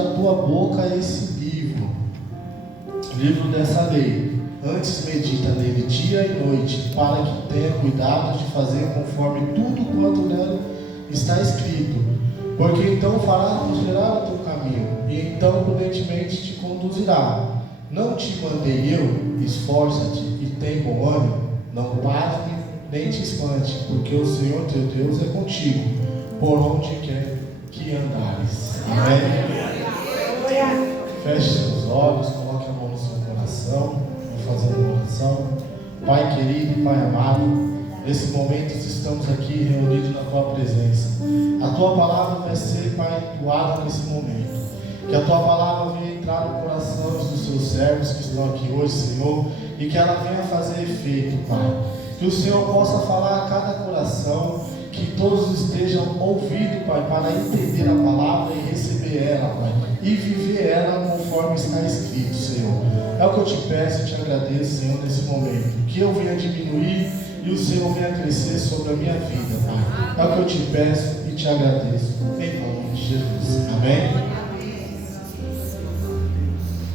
da tua boca esse livro dessa lei. Antes medita nele dia e noite, para que tenha cuidado de fazer conforme tudo quanto nela está escrito. Porque então fará prosperar o teu caminho, e então prudentemente te conduzirá. Não te mandei eu? Esforça-te e tem bom ânimo. Não pasme nem te espante, porque o Senhor teu Deus é contigo, por onde quer que andares. Amém? Feche seus olhos, coloque a mão no seu coração. Vou fazer uma oração. Pai querido e Pai amado, nesse momento estamos aqui reunidos na tua presença. A tua palavra vai ser, Pai, entoada nesse momento. Que a tua palavra venha entrar no coração dos seus servos que estão aqui hoje, Senhor, e que ela venha fazer efeito, Pai. Que o Senhor possa falar a cada coração, que todos estejam ouvindo, Pai, para entender a palavra e receber ela, Pai, e viver ela conforme está escrito, Senhor. É o que eu te peço e te agradeço, Senhor, nesse momento. Que eu venha diminuir e o Senhor venha crescer sobre a minha vida, Pai. É o que eu te peço e te agradeço, em nome de Jesus. Amém?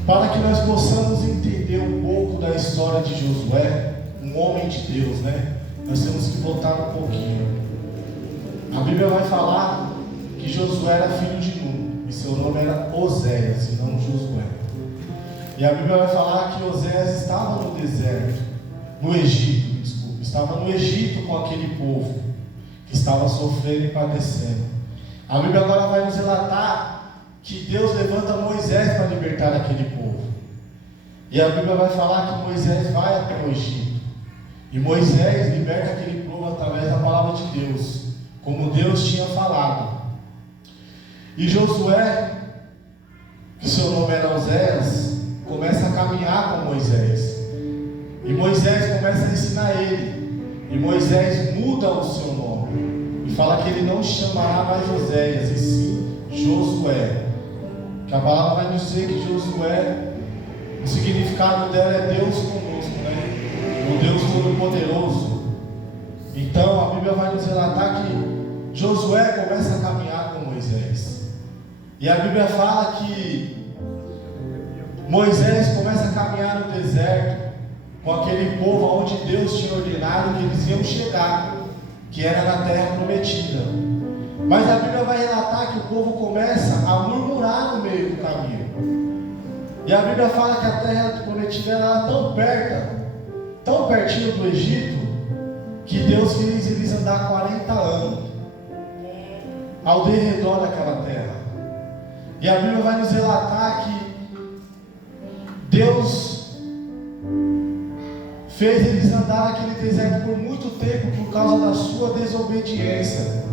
Para que nós possamos entender um pouco da história de Josué, um homem de Deus, né? Nós temos que voltar um pouquinho. A Bíblia vai falar que Josué era filho de Nun, e seu nome era Oséias, e não Josué. E a Bíblia vai falar que Oséias estava no deserto, no Egito, desculpa, estava no Egito com aquele povo que estava sofrendo e padecendo. A Bíblia agora vai nos relatar que Deus levanta Moisés para libertar aquele povo. E a Bíblia vai falar que Moisés vai até o Egito. E Moisés liberta aquele povo através da palavra de Deus, como Deus tinha falado. E Josué, que seu nome era Oséias, começa a caminhar com Moisés. E Moisés começa a ensinar ele. E Moisés muda o seu nome. E fala que ele não chamará mais Oséias, e sim Josué. Que a palavra vai nos dizer que Josué, o significado dela é Deus conosco, né? O Deus Todo-Poderoso. Então a Bíblia vai nos relatar que Josué começa a caminhar com Moisés. E a Bíblia fala que Moisés começa a caminhar no deserto com aquele povo onde Deus tinha ordenado que eles iam chegar, que era na terra prometida. Mas a Bíblia vai relatar que o povo começa a murmurar no meio do caminho. E a Bíblia fala que a terra prometida era tão pertinho do Egito, que Deus fez eles andar 40 anos ao derredor daquela terra. E a Bíblia vai nos relatar que Deus fez eles andar naquele deserto por muito tempo por causa da sua desobediência.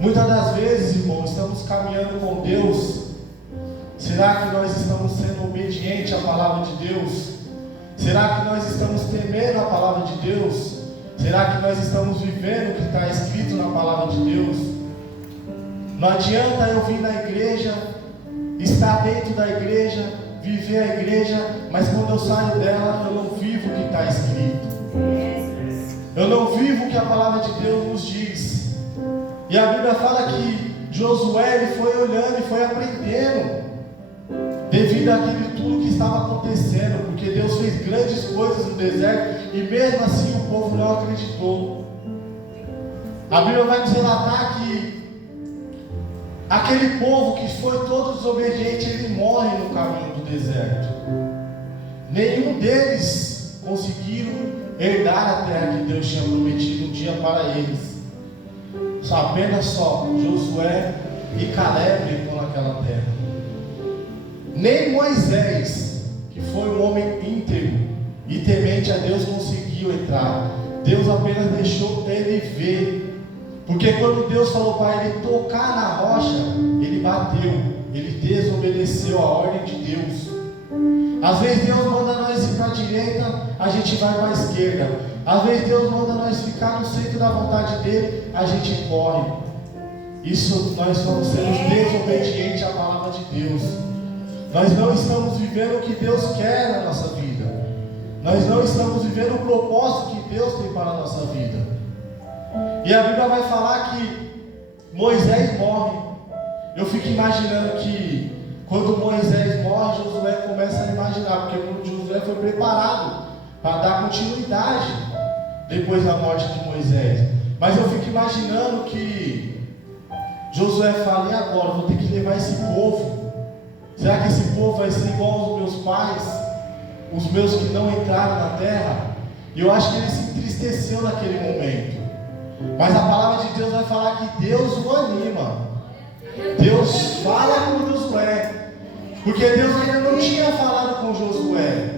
Muitas das vezes, irmãos, estamos caminhando com Deus. Será que nós estamos sendo obedientes à palavra de Deus? Será que nós estamos temendo a palavra de Deus? Será que nós estamos vivendo o que está escrito na palavra de Deus? Não adianta eu vir na igreja, estar dentro da igreja, viver a igreja, mas quando eu saio dela, eu não vivo o que está escrito. Eu não vivo o que a palavra de Deus nos diz. E a Bíblia fala que Josué ele foi olhando e foi aprendendo devido àquilo tudo que estava acontecendo, porque Deus fez grandes coisas no deserto e mesmo assim o povo não acreditou. A Bíblia vai nos relatar que aquele povo que foi todo desobediente, ele morre no caminho do deserto. Nenhum deles conseguiram herdar a terra que Deus tinha prometido um dia para eles. Apenas só Josué e Caleb estão naquela terra. Nem Moisés, que foi um homem íntegro e temente a Deus, conseguiu entrar. Deus apenas deixou ele ver. Porque quando Deus falou para ele tocar na rocha, ele bateu, ele desobedeceu a ordem de Deus. Às vezes Deus manda nós ir para a direita, a gente vai para a esquerda. Às vezes Deus manda nós ficar no centro da vontade dele, a gente corre. Isso nós estamos sendo desobedientes à palavra de Deus. Nós não estamos vivendo o que Deus quer na nossa vida. Nós não estamos vivendo o propósito que Deus tem para a nossa vida. E a Bíblia vai falar que Moisés morre. Eu fico imaginando que quando Moisés morre, Josué começa a imaginar, porque Josué foi preparado para dar continuidade depois da morte de Moisés. Mas eu fico imaginando que Josué fala: e agora? Vou ter que levar esse povo. Será que esse povo vai ser igual aos meus pais, os meus que não entraram na terra? E eu acho que ele se entristeceu naquele momento. Mas a palavra de Deus vai falar que Deus o anima. Deus fala com Josué, porque Deus ainda não tinha falado com Josué.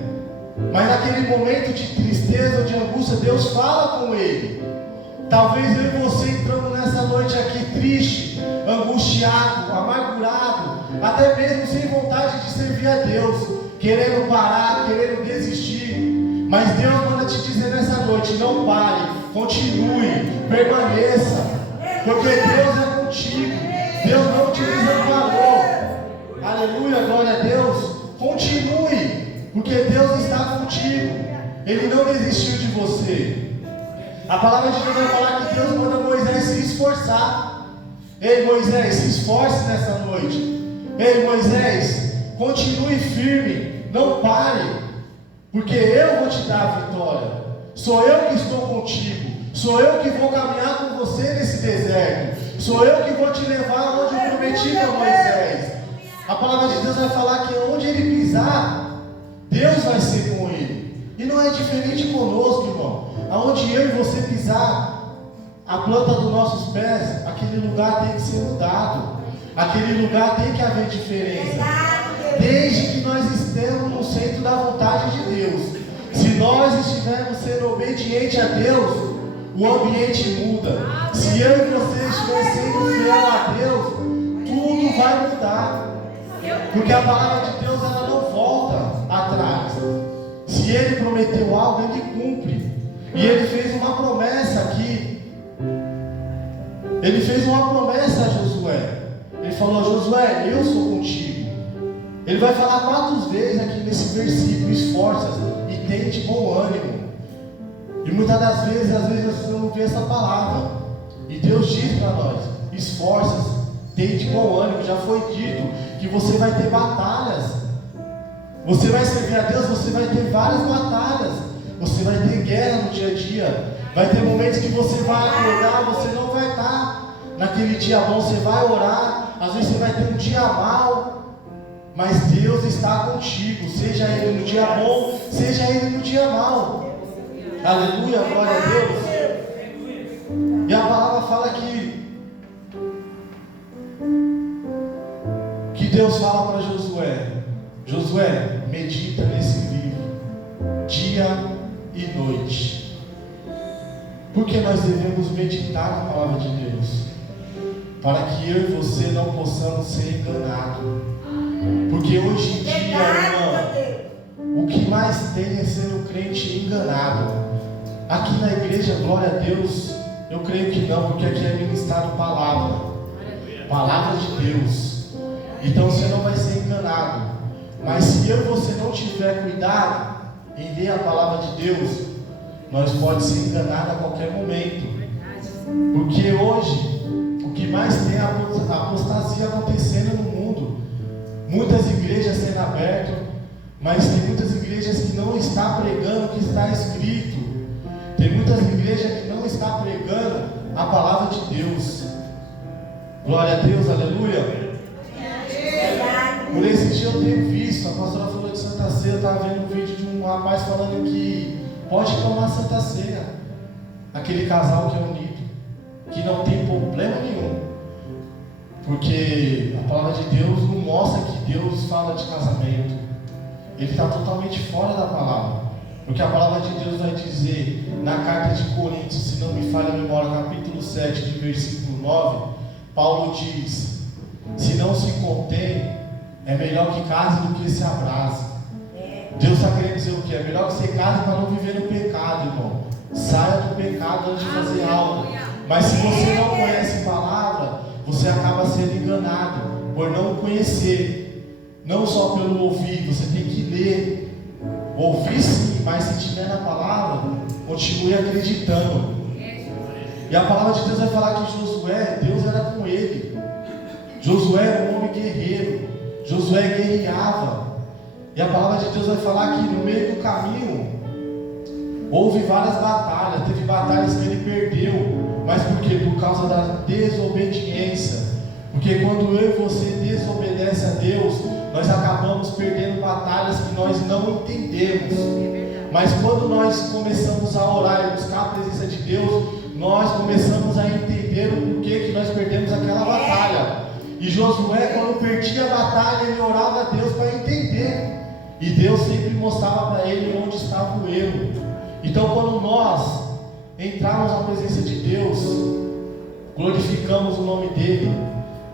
Mas naquele momento de tristeza ou de angústia, Deus fala com ele. Talvez eu e você entramos nessa noite aqui triste, angustiado, amargurado, até mesmo sem vontade de servir a Deus, querendo parar, querendo desistir. Mas Deus manda te dizer nessa noite: não pare, continue, permaneça, porque Deus é contigo. Deus não te desamparou. Aleluia, glória a Deus. Continue, porque Deus está contigo. Ele não desistiu de você. A palavra de Deus vai falar que Deus manda Moisés se esforçar. Ei, Moisés, se esforce nessa noite. Ei, Moisés, continue firme, não pare, porque eu vou te dar a vitória. Sou eu que estou contigo. Sou eu que vou caminhar com você nesse deserto. Sou eu que vou te levar onde eu prometi para Moisés. A palavra de Deus vai falar que onde ele pisar, Deus vai ser com ele. E não é diferente conosco, irmão. Aonde eu e você pisar, a planta dos nossos pés, aquele lugar tem que ser mudado. Aquele lugar tem que haver diferença. Desde que nós estemos no centro da vontade de Deus. Se nós estivermos sendo obedientes a Deus, o ambiente muda. Se eu e você estiver sendo fiel a Deus, tudo vai mudar. Porque a palavra de Deus, ela não volta atrás. Se Ele prometeu algo, Ele cumpre. E Ele fez uma promessa aqui. Ele fez uma promessa a Josué. Ele falou: Josué, eu sou contigo. Ele vai falar 4 vezes aqui nesse versículo: esforça-se e tem de bom ânimo. E muitas das vezes, às vezes você não vê essa palavra. E Deus diz para nós: esforça-se, tem de bom ânimo. Já foi dito que você vai ter batalhas. Você vai servir a Deus, você vai ter várias batalhas. Você vai ter guerra no dia a dia. Vai ter momentos que você vai acordar, você não vai estar naquele dia bom. Você vai orar, às vezes você vai ter um dia mal. Mas Deus está contigo, seja Ele no dia bom, seja Ele no dia mal. Aleluia, glória a Deus. E a palavra fala que Deus fala para Josué: Josué, medita nesse livro, dia e noite. Porque nós devemos meditar na palavra de Deus, para que eu e você não possamos ser enganados. Porque hoje em dia, irmão, o que mais tem é ser um crente enganado. Aqui na igreja, glória a Deus, eu creio que não, porque aqui é ministrado palavra de Deus. Então você não vai ser enganado. Mas se eu e você não tiver cuidado em ler a palavra de Deus, nós podemos ser enganados a qualquer momento. Porque hoje, o que mais tem é a apostasia acontecendo no mundo. Muitas igrejas sendo abertas, mas tem muitas igrejas que não estão pregando o que está escrito. Tem muitas igrejas que não estão pregando a palavra de Deus. Glória a Deus, aleluia. Por esse dia eu tenho visto, a pastora falou de Santa Ceia, eu estava vendo um vídeo de um rapaz falando que pode tomar Santa Ceia. Aquele casal que é unido, que não tem problema nenhum. Porque a palavra de Deus não mostra que Deus fala de casamento. Ele está totalmente fora da palavra. Porque a palavra de Deus vai dizer na carta de Coríntios, se não me falha a memória, capítulo 7, de versículo 9, Paulo diz: se não se contém, é melhor que case do que se abrase. Deus está querendo dizer o quê? É melhor que você case para não viver no pecado, irmão. Saia do pecado antes de fazer algo. Mas se você não conhece a palavra, você acaba sendo enganado por não conhecer. Não só pelo ouvir, você tem que ler. Ouvir sim, mas se tiver na palavra, continue acreditando. E a palavra de Deus vai falar que Josué, Deus era com ele. Josué era um homem guerreiro. Josué guerreava. E a palavra de Deus vai falar que no meio do caminho houve várias batalhas. Teve batalhas que ele perdeu. Mas por quê? Por causa da desobediência. Porque quando eu e você desobedece a Deus, nós acabamos perdendo batalhas que nós não entendemos. Mas quando nós começamos a orar e buscar a presença de Deus, nós começamos a entender o porquê que nós perdemos aquela batalha. E Josué, quando perdia a batalha, ele orava a Deus para entender. E Deus sempre mostrava para ele onde estava o erro. Então, quando nós entrarmos na presença de Deus, glorificamos o nome dele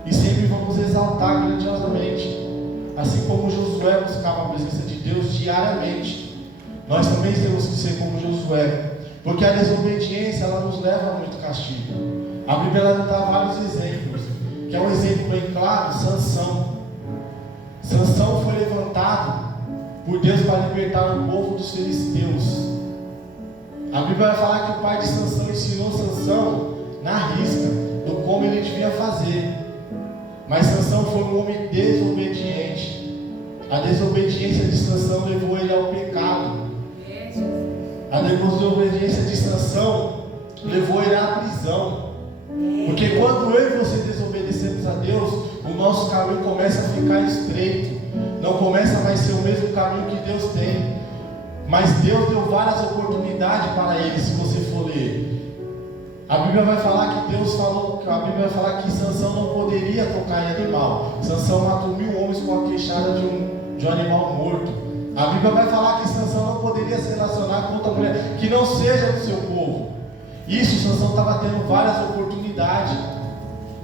e sempre vamos exaltar grandiosamente. Assim como Josué buscava a presença de Deus diariamente, nós também temos que ser como Josué, porque a desobediência ela nos leva a muito castigo. A Bíblia ela nos dá vários exemplos, que é um exemplo bem claro, Sansão. Sansão foi levantado por Deus para libertar o povo dos filisteus. A Bíblia vai falar que o pai de Sansão ensinou Sansão na risca do como ele devia fazer. Mas Sansão foi um homem desobediente. A desobediência de Sansão levou ele ao pecado. A desobediência de Sansão levou ele à prisão. Porque quando eu e você desobedecemos a Deus, o nosso caminho começa a ficar estreito. Não começa mais a ser o mesmo caminho que Deus tem. Mas Deus deu várias oportunidades para ele, se você for ler. A Bíblia vai falar que Deus falou, a Bíblia vai falar que Sansão não poderia tocar em animal. Sansão matou 1000 homens com a queixada de um animal morto. A Bíblia vai falar que Sansão não poderia se relacionar com outra mulher que não seja do seu povo. Isso, Sansão estava tendo várias oportunidades.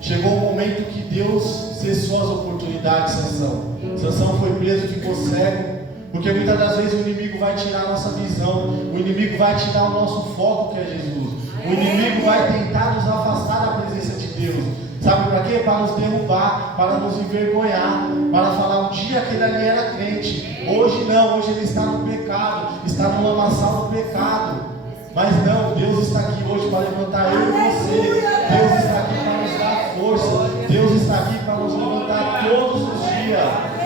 Chegou o momento que Deus cessou as oportunidades de Sansão. Sansão foi preso, ficou cego. Porque muitas das vezes o inimigo vai tirar a nossa visão. O inimigo vai tirar o nosso foco, que é Jesus. O inimigo vai tentar nos afastar da presença de Deus. Sabe para quê? Para nos derrubar, para nos envergonhar, para falar um dia aquele ali era crente. Hoje não, hoje ele está no pecado, está no lamaçal do pecado. Mas não, Deus está aqui hoje para levantar eu e você. Deus está aqui para nos dar força. Deus está aqui para nos levantar todos os dias.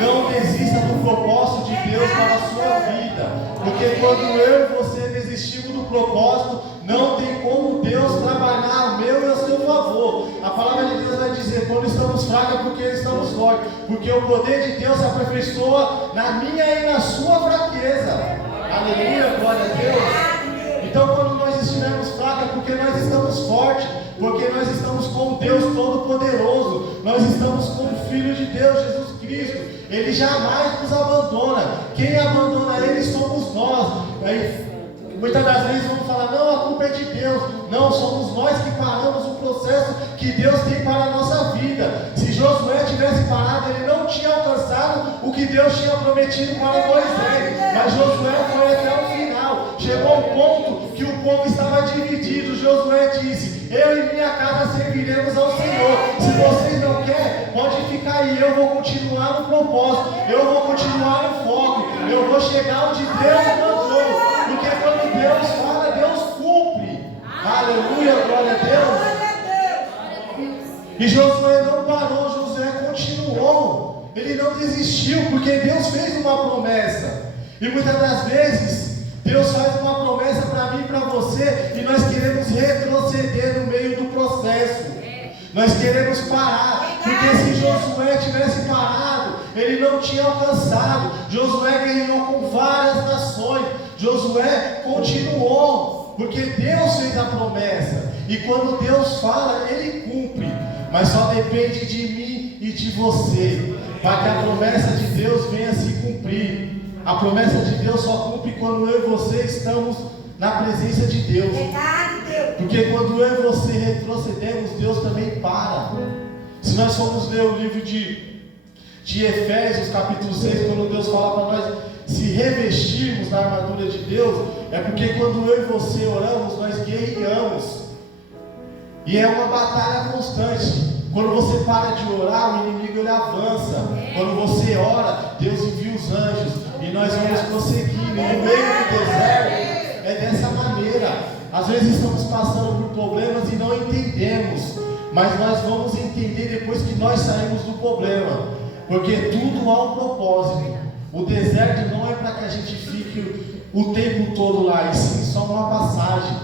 Não desista do propósito de Deus para a sua vida. Porque quando eu e você desistimos do propósito, não tem como Deus trabalhar ao meu e ao seu favor. A palavra de Deus vai dizer: quando estamos fracos é porque estamos fortes. Porque o poder de Deus se aperfeiçoa na minha e na sua fraqueza. Aleluia, glória a Deus. Então quando nós estivermos fracos é porque nós estamos fortes. Porque nós estamos com Deus Todo-Poderoso. Nós estamos com o Filho de Deus, Jesus Cristo. Ele jamais nos abandona. Quem abandona Ele somos nós. Aí, muitas das vezes vamos falar: não, a culpa é de Deus. Não, somos nós que paramos o processo que Deus tem para a nossa vida. Se Josué tivesse parado, ele não tinha alcançado o que Deus tinha prometido para Moisés. Mas Josué foi até o final. Chegou um ponto que o povo estava dividido. Josué disse: eu e minha casa serviremos ao Senhor. Se vocês não querem, pode ficar aí. Eu vou continuar no propósito. Eu vou continuar no foco. Eu vou chegar onde Deus mandou. Porque quando Deus fala, Deus cumpre. Aleluia, glória a Deus. E Josué não parou, Josué continuou. Ele não desistiu, porque Deus fez uma promessa. E muitas das vezes Deus faz uma promessa para mim e para você, e nós queremos retroceder no meio do processo. Nós queremos parar, porque se Josué tivesse parado, ele não tinha alcançado. Josué guerreou com várias nações. Josué continuou, porque Deus fez a promessa. E quando Deus fala, Ele cumpre. Mas só depende de mim e de você, para que a promessa de Deus venha se cumprir. A promessa de Deus só cumpre quando eu e você estamos na presença de Deus. Porque quando eu e você retrocedemos, Deus também para. Se nós formos ler o livro de Efésios, capítulo 6, quando Deus fala para nós se revestirmos da armadura de Deus, é porque quando eu e você oramos, nós guerreamos. E é uma batalha constante. Quando você para de orar, o inimigo ele avança. Quando você ora, Deus envia os anjos. E nós vamos prosseguir. No meio do deserto, é dessa maneira. Às vezes estamos passando por problemas e não entendemos. mas nós vamos entender depois que nós saímos do problema, porque tudo há um propósito. O deserto não é para que a gente fique o tempo todo lá, e sim só uma passagem,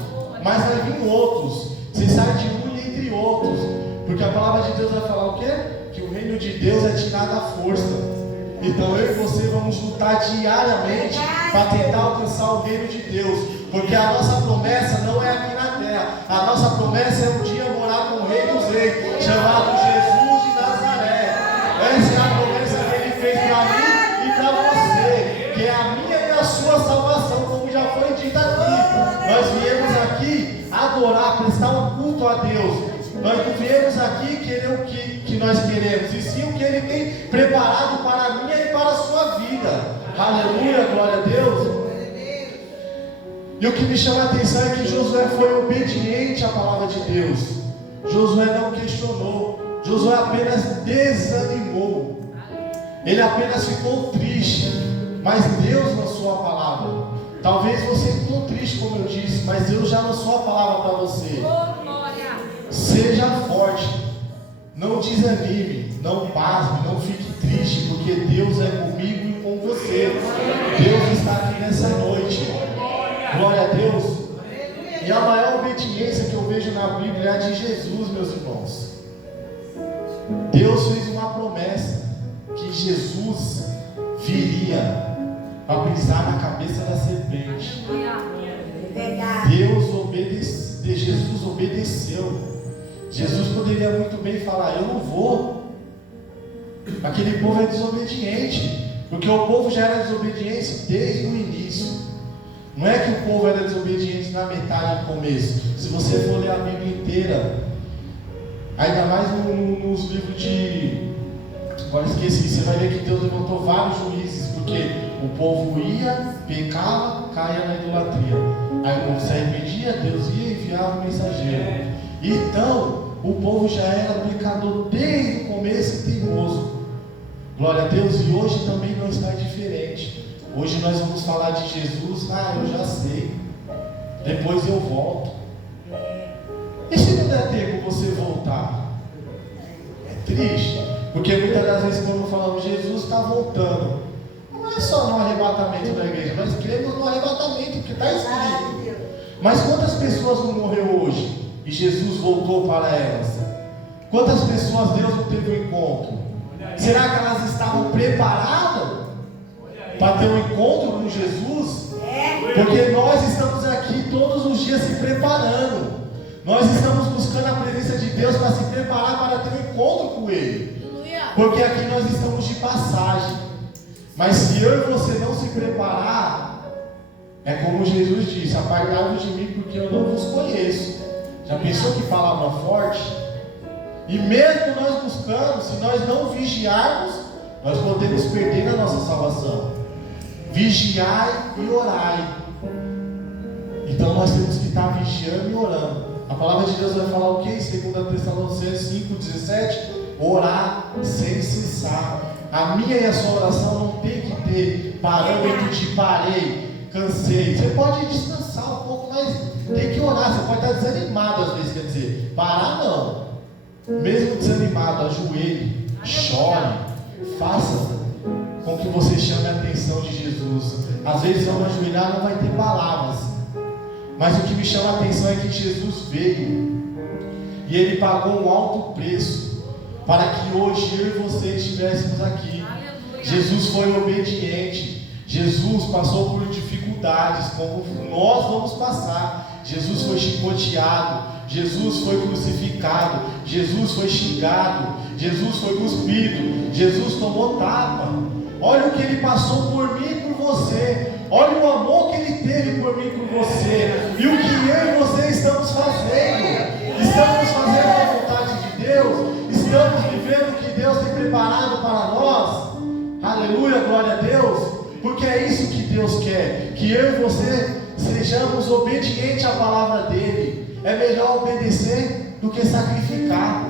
mas vai vir outros. Você sai de um e entre outros, porque a palavra de Deus vai falar o quê? Que o reino de Deus é tirado à força. Então eu e você vamos lutar diariamente para tentar alcançar o reino de Deus, porque a nossa promessa não é aqui na terra, a nossa promessa é um dia morar com o Rei dos Reis, chamado Jesus de Nazaré. Essa é a promessa que Ele fez para mim e para você, que é a minha e a sua salvação, como já foi dito aqui. Nós viemos aqui adorar, prestar um culto a Deus. Nós não viemos aqui querer o que nós queremos, e sim o que Ele tem preparado para a minha e para a sua vida. Aleluia, glória a Deus. E o que me chama a atenção é que Josué foi obediente à palavra de Deus. Josué não questionou, Josué apenas desanimou, ele apenas ficou triste, mas Deus lançou a palavra. Talvez você ficou triste, como eu disse, mas Deus já lançou a palavra para você. Seja forte, não desanime, não pasme, não fique triste, porque Deus é comigo e com você. Deus está aqui nessa noite. Glória a Deus. E a maior obediência que eu vejo na Bíblia é a de Jesus, meus irmãos. Deus fez uma promessa que Jesus viria para pisar na cabeça da serpente. Jesus obedeceu. Jesus poderia muito bem falar: eu não vou. Aquele povo é desobediente, porque o povo já era desobediente desde o início. Não é que o povo era desobediente na metade do começo. Se você for ler a Bíblia inteira, ainda mais nos livros de... Agora esqueci, você vai ver que Deus levantou vários juízes, porque o povo ia, pecava, caía na idolatria. Aí o povo se arrependia, Deus ia e enviava um mensageiro. Então, o povo já era pecador desde o começo e teimoso. Glória a Deus. E hoje também não está diferente. Hoje nós vamos falar de Jesus. Eu já sei, depois eu volto. E se não der tempo você voltar? É triste, porque muitas das vezes quando falamos Jesus está voltando, não é só no arrebatamento da igreja, nós cremos no arrebatamento, porque está escrito. Mas quantas pessoas não morreu hoje e Jesus voltou para elas? Quantas pessoas Deus não teve um encontro? Será que elas estavam preparadas para ter um encontro com Jesus? Porque nós estamos aqui todos os dias se preparando. Nós estamos buscando a presença de Deus para se preparar para ter um encontro com Ele. Porque aqui nós estamos de passagem. Mas se eu e você não se preparar, é como Jesus disse: apartai-vos de mim, porque eu não vos conheço. Já pensou que palavra forte? E mesmo nós buscando, se nós não vigiarmos, nós podemos perder a nossa salvação. Vigiai e orai. Então nós temos que estar vigiando e orando. A palavra de Deus vai falar o que? Em 2 Tessalonicenses 5,17: orar sem cessar. A minha e a sua oração não tem que ter parâmetro de parei, cansei. Você pode descansar um pouco, mas tem que orar. Você pode estar desanimado às vezes, quer dizer, parar não. Mesmo desanimado, ajoelhe, chore, faça com que você chame a atenção de Jesus. Às vezes vamos ajoelhar, não vai ter palavras, mas o que me chama a atenção é que Jesus veio e Ele pagou um alto preço para que hoje eu e você estivéssemos aqui. Jesus foi obediente. Jesus passou por dificuldades como nós vamos passar. Jesus foi chicoteado, Jesus foi crucificado, Jesus foi xingado, Jesus foi cuspido, Jesus tomou tapa. Olha o que Ele passou por mim e por você. Olha o amor que Ele teve por mim e por você. E o que eu e você estamos fazendo? Estamos fazendo a vontade de Deus? Estamos vivendo o que Deus tem preparado para nós? Aleluia, glória a Deus. Porque é isso que Deus quer, que eu e você sejamos obedientes à palavra dEle. É melhor obedecer do que sacrificar.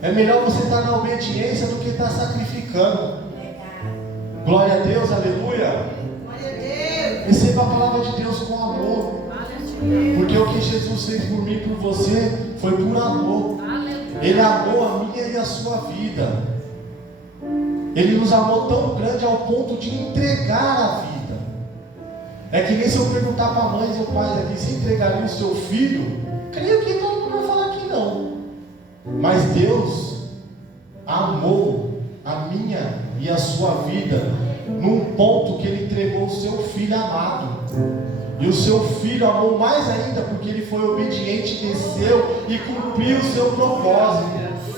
É melhor você estar na obediência do que estar sacrificando. Glória a Deus, aleluia. Receba a palavra de Deus com amor. Porque o que Jesus fez por mim e por você foi por amor. Ele amou a minha e a sua vida. Ele nos amou tão grande ao ponto de entregar a vida. É que nem se eu perguntar para mães ou pais aqui, se entregariam o seu filho, creio que todo mundo vai falar que não. Mas Deus amou a minha e a sua vida num ponto que Ele entregou o seu Filho amado. E o seu Filho amou mais ainda porque Ele foi obediente, desceu e cumpriu o seu propósito.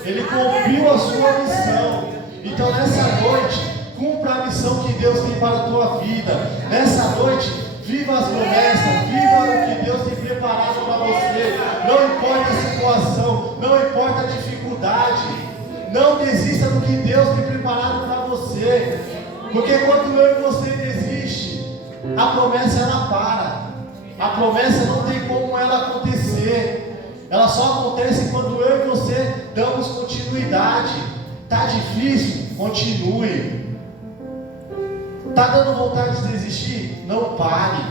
Ele cumpriu a sua missão. Então nessa noite, cumpra a missão que Deus tem para a tua vida. Nessa noite, viva as promessas, viva o que Deus tem preparado para você. Não importa a situação, não importa a dificuldade. Não desista do que Deus tem preparado para você. Porque quando eu e você desiste, a promessa ela para. A promessa não tem como ela acontecer. Ela só acontece quando eu e você damos continuidade. Está difícil? Continue. Está dando vontade de desistir? Não pare.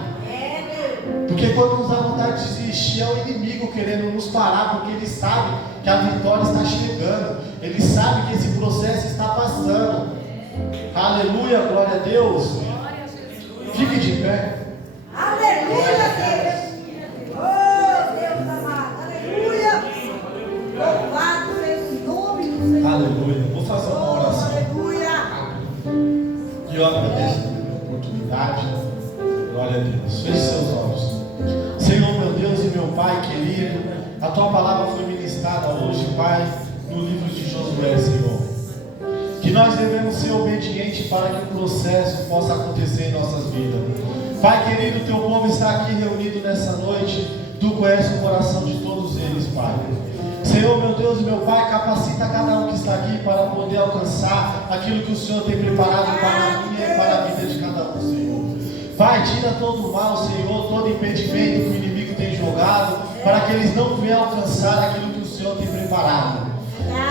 Porque quando nos dá vontade de desistir, é o inimigo querendo nos parar, porque ele sabe que a vitória está chegando. Ele sabe que esse processo está passando. Aleluia, glória a Deus. Fique de pé. Aleluia, Deus. Oh, Deus amado. Aleluia. Louvado seja o nome do Senhor. Aleluia. Vou fazer uma oração. Aleluia. E eu agradeço pela oportunidade. Glória a Deus. Feche seus olhos. Senhor, meu Deus e meu Pai querido, a tua palavra foi ministrada hoje, Pai, no livro de Josué, Senhor. Que nós devemos ser obedientes para que o processo possa acontecer em nossas vidas. Pai querido, teu povo está aqui reunido nessa noite. Tu conheces o coração de todos eles, Pai. Senhor, meu Deus e meu Pai, capacita cada um que está aqui para poder alcançar aquilo que o Senhor tem preparado para a minha e para a vida de cada um, Senhor. Pai, tira todo o mal, Senhor, todo impedimento que o inimigo tem jogado, para que eles não venham alcançar aquilo que o Senhor tem preparado.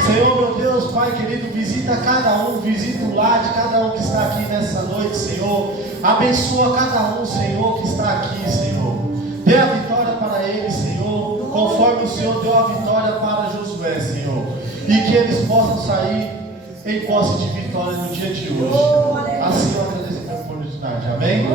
Senhor, meu Deus, Pai querido, visita cada um, visita o lar de cada um que está aqui nessa noite, Senhor. Abençoa cada um, Senhor, que está aqui, Senhor. Dê a vitória para eles, Senhor, conforme o Senhor deu a vitória para Josué, Senhor. E que eles possam sair em posse de vitória no dia de hoje. Assim eu agradeço pela oportunidade. Amém?